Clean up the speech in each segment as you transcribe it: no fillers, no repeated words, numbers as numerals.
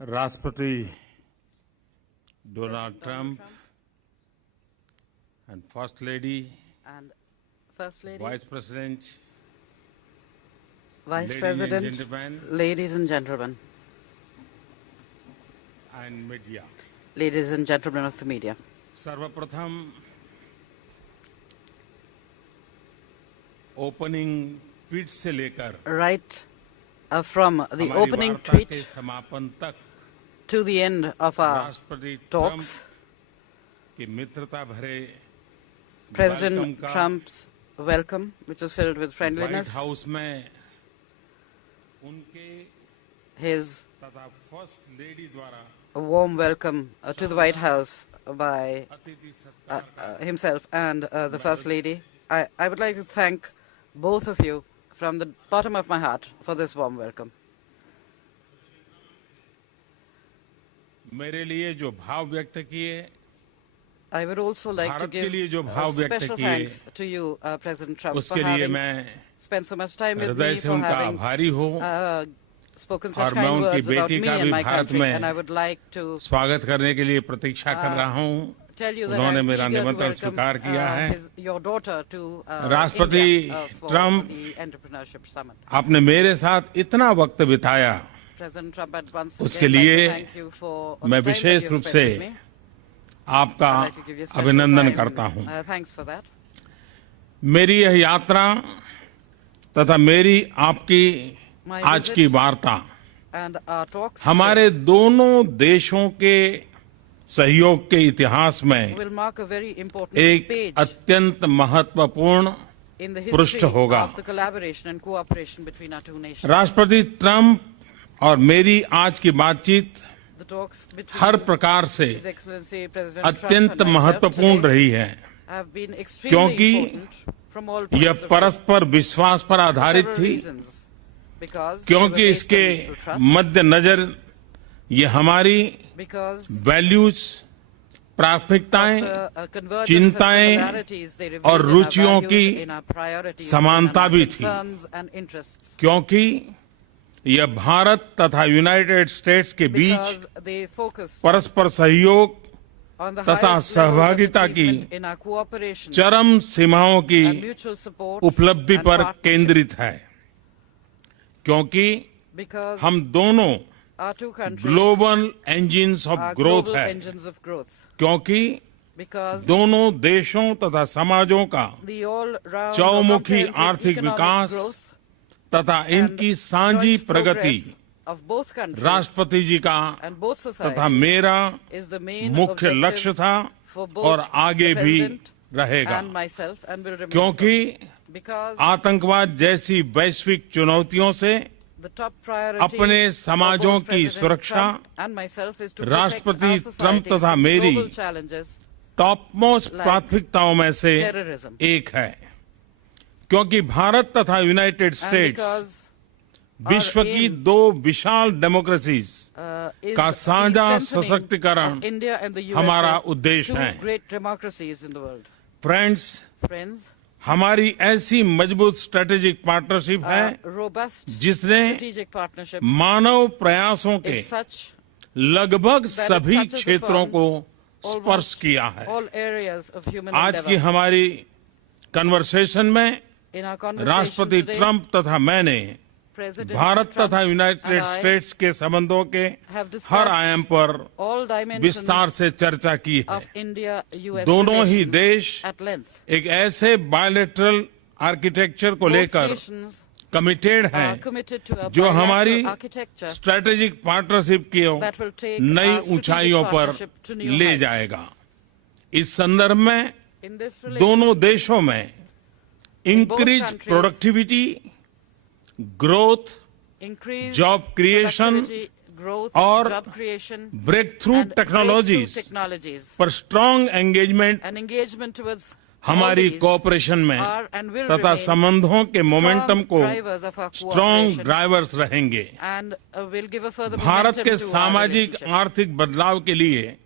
Rashtrapati Donald Trump and First Lady, and First Lady, Vice President, Vice ladies President, and gentlemen, ladies and gentlemen, and media. ladies and gentlemen of the media. सर्वप्रथम opening tweet से लेकर Right from the हमारी opening वार्ता tweet के समापन तक to the end of our राष्ट्रपति talks, Trump की मित्रता भरे President वेलकम का Trump's welcome, which was filled with white friendliness, house में उनके his तथा फर्स्ट लेडी द्वारा warm welcome to the White House by अतिथि सत्कार का himself and the First Lady. I would like to thank both of you from the bottom of my heart for this warm welcome. मेरे लिए जो भाव व्यक्त किए, I would also like to Bharat के give लिए जो भाव व्यक्त special किए, thanks to you, President Trump, for उसके लिए having मैं spent so much time with हृदय me, से for उनका having आभारी हूँ spoken और such मैं kind उनकी words about बेटी me का and भी my भारत country. में And I would like to स्वागत करने के लिए प्रतीक्षा कर रहा हूँ। tell you that उन्होंने I'm मेरा eager to निमंत्रण welcome स्वीकार किया है। your daughter to राष्ट्रपति India for Trump the Entrepreneurship Summit. आपने मेरे साथ इतना वक्त बिताया, President Trump, at once उसके again, like लिए to thank you for all मैं the time that wishes you've रूप spent से with me. आपका I'd like to give you special अभिनंदन time. करता हूँ। Thanks for that. मेरी यह यात्रा तथा मेरी आपकी My आज visit की वार्ता and our talks हमारे दोनों देशों के सहयोग के इतिहास में will mark a very important एक page अत्यंत महत्वपूर्ण in the पृष्ठ history होगा। of the collaboration and cooperation between our two nations. राष्ट्रपति ट्रंप और मेरी आज की बातचीत The talks between हर प्रकार से His Excellency President Trump अत्यंत and myself महत्वपूर्ण today रही है, have been extremely क्योंकि important from all points यह of view. परस्पर विश्वास पर For आधारित several थी, reasons. Because they क्योंकि were based इसके on mutual trust, मद्देनजर ये हमारी because वैल्यूज, of प्राथमिकताएं, the convergence and चिंताएं similarities they revealed और in our रुचियों values, की in our priorities, समानता and in भी our थी। concerns and interests. क्योंकि यह भारत तथा यूनाइटेड स्टेट्स के बीच Because they focus परस्पर सहयोग on the तथा highest levels of सहभागिता की achievement in our cooperation चरम सीमाओं की and mutual support उपलब्धि and पर partnership. केंद्रित है, क्योंकि Because हम दोनों our two countries global engines of are growth global है, engines of growth. क्योंकि Because दोनों देशों तथा समाजों का the all-round चौमुखी comprehensive आर्थिक economic विकास growth तथा and इनकी साझी joint Pragati progress of both countries राष्ट्रपति जी का and both तथा societies मेरा is the main मुख्य objective लक्ष्य था for both और आगे the भी President रहेगा, and myself and will remain क्योंकि so. Because आतंकवाद जैसी वैश्विक चुनौतियों से the top priority अपने for समाजों both की President सुरक्षा Trump and myself is to protect राष्ट्रपति our ट्रंप societies तथा from मेरी global challenges top most like प्राथमिकताओं में से terrorism. एक है, क्योंकि भारत तथा यूनाइटेड And स्टेट्स because विश्व our की aim, दो विशाल डेमोक्रेसीज is का the साझा strengthening सशक्तिकरण of India and the हमारा USA, उद्देश्य two है। great democracies in the world. Friends, Friends, हमारी ऐसी मजबूत स्ट्रेटेजिक पार्टनरशिप है robust जिसने strategic partnership मानव प्रयासों के is such लगभग that it सभी touches क्षेत्रों upon को स्पर्श almost किया है। all areas of human आज की endeavor. हमारी कन्वर्सेशन में In our conversation राष्ट्रपति today, ट्रंप तथा मैंने President भारत Trump तथा and यूनाइटेड I स्टेट्स के संबंधों के have discussed हर आयाम पर all dimensions विस्तार से चर्चा की है। of India-US दोनों ही relations देश at length. एक ऐसे बायोलेटरल आर्किटेक्चर को Both लेकर nations कमिटेड are हैं committed to a जो bilateral हमारी architecture स्ट्रेटेजिक पार्टनरशिप की that will take नई our strategic ऊंचाइयों पर partnership to new ले heights. जाएगा। इस संदर्भ में In this relation, दोनों देशों में both increase countries, productivity, growth, increase job creation productivity, growth, और job creation, breakthrough and breakthrough technologies technologies पर strong engagement and engagement towards हमारी all these कोऑपरेशन में are and will तथा remain संबंधों के strong मोमेंटम को drivers of our strong cooperation drivers रहेंगे। and will give a further भारत momentum के to our सामाजिक relationship. आर्थिक बदलाव के लिए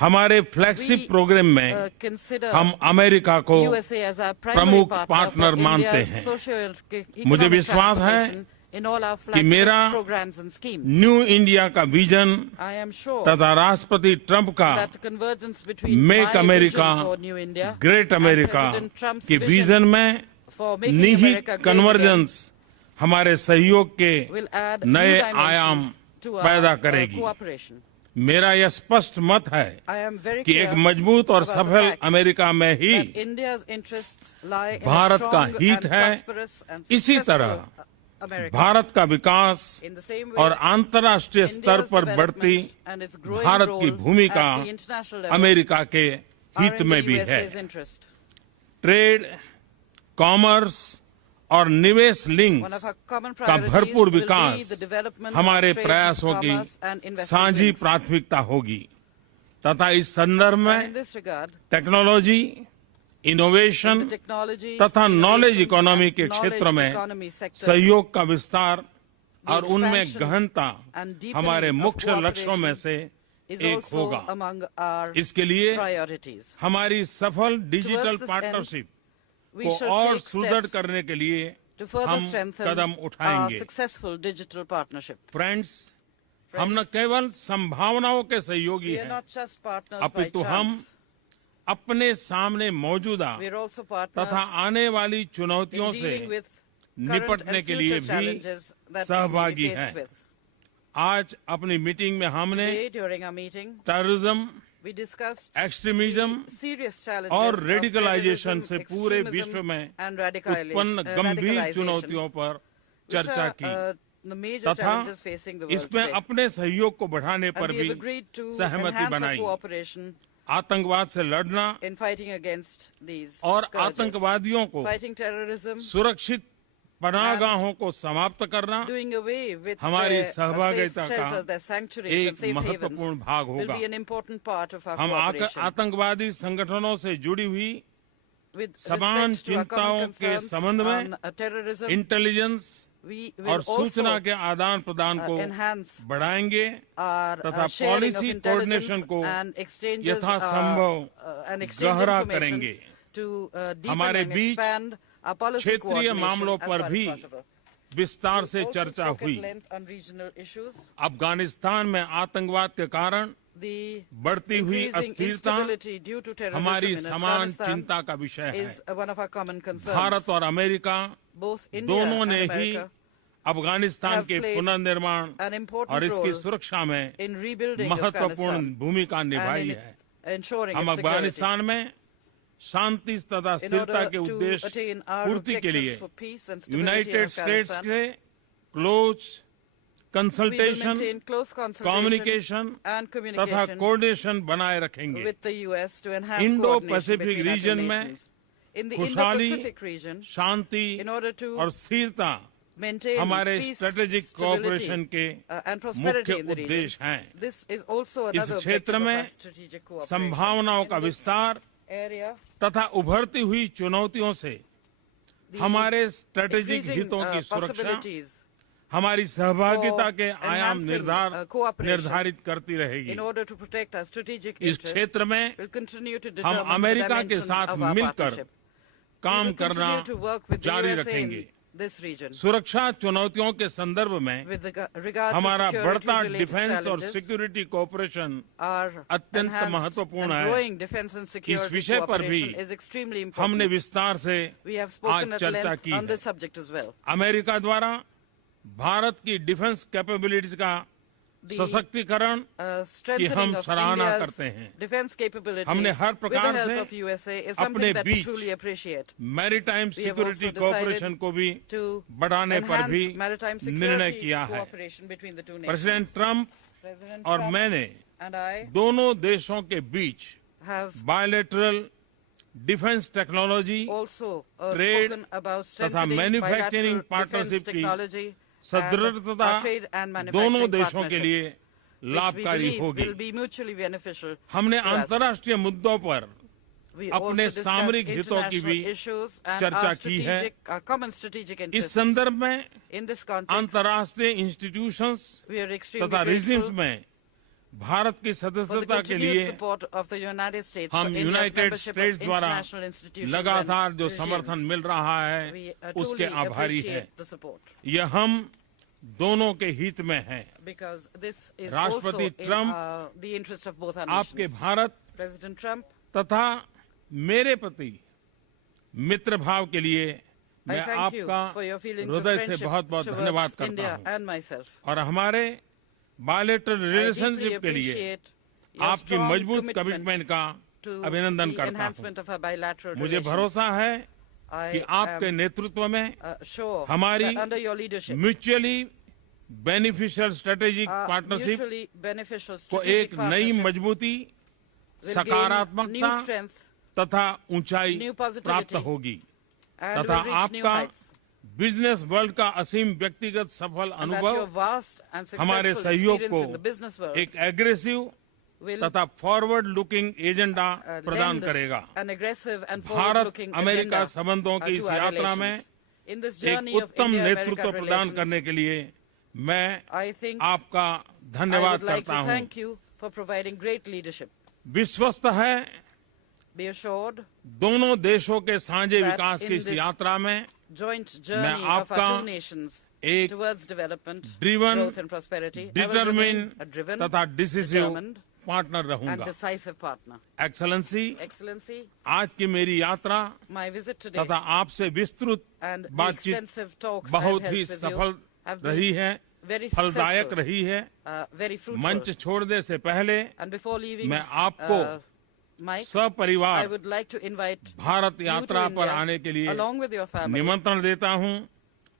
हमारे फ्लैगशिप We, प्रोग्राम में consider हम अमेरिका को USA as our primary प्रमुख partner पार्टनर for मानते India's हैं। socio-economic मुझे विश्वास है transformation in all our कि flagship मेरा programs and schemes. New India का विजन I am sure तथा राष्ट्रपति ट्रंप का that the convergence between make my America vision for New India great and America President Trump's के vision vision में for making निहित America great convergence हमारे सहयोग के will add नए new आयाम dimensions to पैदा our करेगी। cooperation. मेरा यह स्पष्ट मत है I am very कि clear एक मजबूत और about the सफल fact अमेरिका में ही that India's interests lie in a Bharat का strong हित and है। prosperous and इसी successful तरह America. भारत का विकास In the same way, और अंतर्राष्ट्रीय स्तर India's पर बढ़ती development and its growing Bharat की role भूमिका at the international level America के are हित in में the भी है। USA's interest. ट्रेड, कॉमर्स और निवेश link One of our common का priorities भरपूर will be Vikas the development हमारे of trade, प्रयासों commerce and की investment साझी links. प्राथमिकता होगी तथा इस संदर्भ And in में this regard, technology, innovation the technology, तथा नॉलेज innovation इकोनॉमी and के knowledge क्षेत्र में economy sectors, सहयोग का विस्तार the और उनमें expansion गहनता and deepening हमारे of मुख्य लक्ष्यों में से is एक also होगा। among our इसके लिए priorities. हमारी सफल digital Towards this end, partnership We को shall और take सुदृढ़ steps करने के लिए to further हम strengthen कदम our उठाएंगे। successful digital partnership. फ्रेंड्स, हम न केवल संभावनाओं के सहयोगी We are हैं, not just partners by अपितु हम chance. अपने सामने मौजूदा We are also partners तथा आने वाली in चुनौतियों से dealing with current निपटने and के लिए future भी challenges that we may be सहभागी faced हैं। with. आज अपनी मीटिंग में हमने Today, during our meeting, terrorism, we discussed extremism serious challenges और of रेडिकलाइजेशन terrorism, से पूरे extremism विश्व में and उत्पन्न गंभीर radicalization, चुनौतियों पर which चर्चा are, की the major तथा challenges facing the world इसमें today. अपने सहयोग को बढ़ाने And पर we भी have agreed to सहमति enhance our बनाई। cooperation आतंकवाद से लड़ना in fighting against these और scourges. आतंकवादियों को Fighting terrorism, सुरक्षित पनाहगाहों को समाप्त करना doing away with हमारी their safe सहभागिता का shelters, their sanctuaries एक and safe havens महत्वपूर्ण भाग will होगा। be an important part of our हम cooperation. आतंकवादी संगठनों से जुड़ी हुई With समान respect to our common चिंताओं के concerns संबंध में on terrorism, intelligence we will और सूचना also के आदान प्रदान को enhance बढ़ाएंगे our तथा sharing of policy intelligence coordination को and exchanges यथासंभव and exchange गहरा information करेंगे। to deepen हमारे and beach expand our policy क्षेत्रीय coordination मामलों as पर far as भी possible. विस्तार We से also चर्चा spoke at हुई। length on regional issues. Afghanistan में आतंकवाद के कारण The बढ़ती हुई increasing अस्थिरता instability due to terrorism हमारी in समान Afghanistan चिंता का विषय है। is one of our common concerns. Bharat और अमेरिका Both India दोनों and ने ही America अफगानिस्तान have के played पुनर्निर्माण an important और इसकी role सुरक्षा में in rebuilding महत्वपूर्ण Afghanistan भूमिका and निभाई in है। ensuring हम its security. अफगानिस्तान में शांति तथा In स्थिरता order के to उद्देश्य attain our पूर्ति के objectives लिए for peace and stability in United States Afghanistan, के close we will consultation, maintain close consultation communication and तथा communication कोऑर्डिनेशन बनाए रखेंगे। with the US to enhance Indo coordination Pacific between our two region में nations. In the खुशहाली, Indo-Pacific region, Shanti in order to और स्थिरता maintain हमारे peace, strategic stability, cooperation के and prosperity मुख्य in the region. उद्देश्य हैं। This is also इस another क्षेत्र objective of में our strategic cooperation. संभावनाओं का In this विस्तार area, तथा उभरती हुई चुनौतियों से the हमारे स्ट्रेटेजिक increasing, हितों की सुरक्षा possibilities हमारी सहभागिता के for आयाम enhancing, cooperation निर्धारित करती रहेगी। in order to protect our strategic इस interests, क्षेत्र में will continue to हम determine the अमेरिका के dimensions साथ of our मिलकर partnership. We काम will करना continue to work with the जारी USA रखेंगे। in this region. सुरक्षा चुनौतियों के संदर्भ में With regard to हमारा बढ़ता security-related डिफेंस और challenges, सिक्योरिटी कोऑपरेशन our अत्यंत enhanced महत्वपूर्ण and है। growing defense and security विषय पर भी cooperation is extremely हमने important. विस्तार से We have आज spoken at चर्चा length की on है। this subject as well. America द्वारा भारत की डिफेंस कैपेबिलिटीज का The, सशक्तिकरण strengthening हम of सराहना India's करते हैं। defense capabilities हमने हर with the प्रकार help से of USA is अपने something that we beach truly appreciate. Maritime We have security also cooperation decided को भी to बढ़ाने पर भी enhance maritime निर्णय security किया है। cooperation between the two president nations. Trump President और Trump मैंने and I दोनों देशों के बीच have bilateral defence technology also trade spoken about तथा strengthening manufacturing bilateral defense partnership की technology and सदृढ़ता our trade and दोनों manufacturing देशों के partnership, लिए which we लाभकारी believe होगी। will be mutually beneficial हमने to us. अंतर्राष्ट्रीय मुद्दों पर We अपने also सामरिक discussed हितों की भी international issues and चर्चा our की है। our common strategic इस interests. संदर्भ में In this context, अंतर्राष्ट्रीय इंस्टीट्यूशंस we are extremely तथा रिजिम्स grateful में भारत की for the सदस्यता के continued लिए support of the United States हम for India's United membership states of द्वारा international institutions लगातार and जो regimes. समर्थन मिल रहा We है उसके truly आभारी है। appreciate the support. यह हम दोनों के हित में है। because this is राष्ट्रपति also Trump, in the interest of both our आपके nations. भारत President Trump, तथा मेरे प्रति मित्र भाव के लिए I मैं thank you आपका for your feelings of हृदय से friendship बहुत बहुत धन्यवाद towards करता India हूं and myself. और हमारे बायलैटरल I deeply रिलेशनशिप के लिए appreciate your आपकी strong मजबूत कमिटमेंट का to अभिनंदन the करता हूं। enhancement of our bilateral मुझे relations. भरोसा है I कि आपके am नेतृत्व में sure हमारी that under your leadership, mutually beneficial strategic our partnership mutually beneficial को strategic एक नई partnership मजबूती, will gain सकारात्मकता new strength तथा ऊंचाई new positivity प्राप्त होगी and तथा will reach new आपका heights. बिजनेस वर्ल्ड का असीम व्यक्तिगत सफल And that your अनुभव vast and हमारे successfल सहयोग experience को in the business world एक एग्रेसिव will तथा फॉरवर्ड लुकिंग एजेंडा प्रदान lend करेगा। an aggressive and Bharat forward-looking America agenda संबंधों की to इस our यात्रा में relations. In this एक journey of उत्तम India-America नेतृत्व प्रदान relations, करने के लिए मैं I think आपका I धन्यवाद would like करता to हूं। thank you for providing great leadership. विश्वस्त है Be assured, दोनों देशों के साझे that विकास in की इस this यात्रा में joint journey of आपका our two nations एक towards development, driven, growth and prosperity, I will remain a determine driven, तथा डिसिसिव determined पार्टनर and रहूंगा। decisive partner. एक्सेलेंसी, Excellency, आज की मेरी यात्रा my visit today तथा आपसे विस्तृत and the बातचीत extensive talks I have बहुत held ही with you सफल have रही been है, very फलदायक successful, रही है। very fruitful. मंच छोड़ने से पहले And before leaving मैं this, आपको Mike, I सपरिवार would like to invite Bharat you to यात्रा पर India आने के लिए along with your family. निमंत्रण देता हूं। And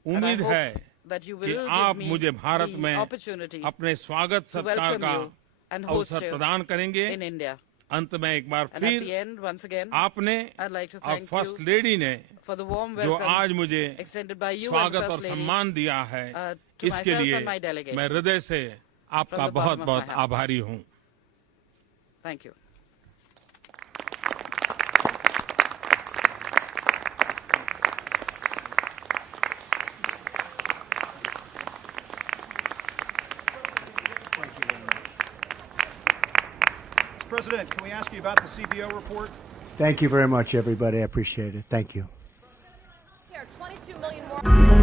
I उम्मीद hope है that you कि will आप give me मुझे भारत the में opportunity अपने स्वागत to सत्कार welcome का you and host अवसर you प्रदान करेंगे। in India. अंत में एक बार And at the फिर end, once again, आपने I'd like to और thank फर्स्ट you लेडी ने for the warm जो welcome आज मुझे extended by you and स्वागत और First Lady. सम्मान दिया है, to इसके myself लिए and my delegation. मैं हृदय से आपका From the बहुत bottom of बहुत my heart. आभारी हूं। Thank you. President, can we ask you about the CBO report? Thank you very much, everybody. I appreciate it. Thank you. Here, 22 million more.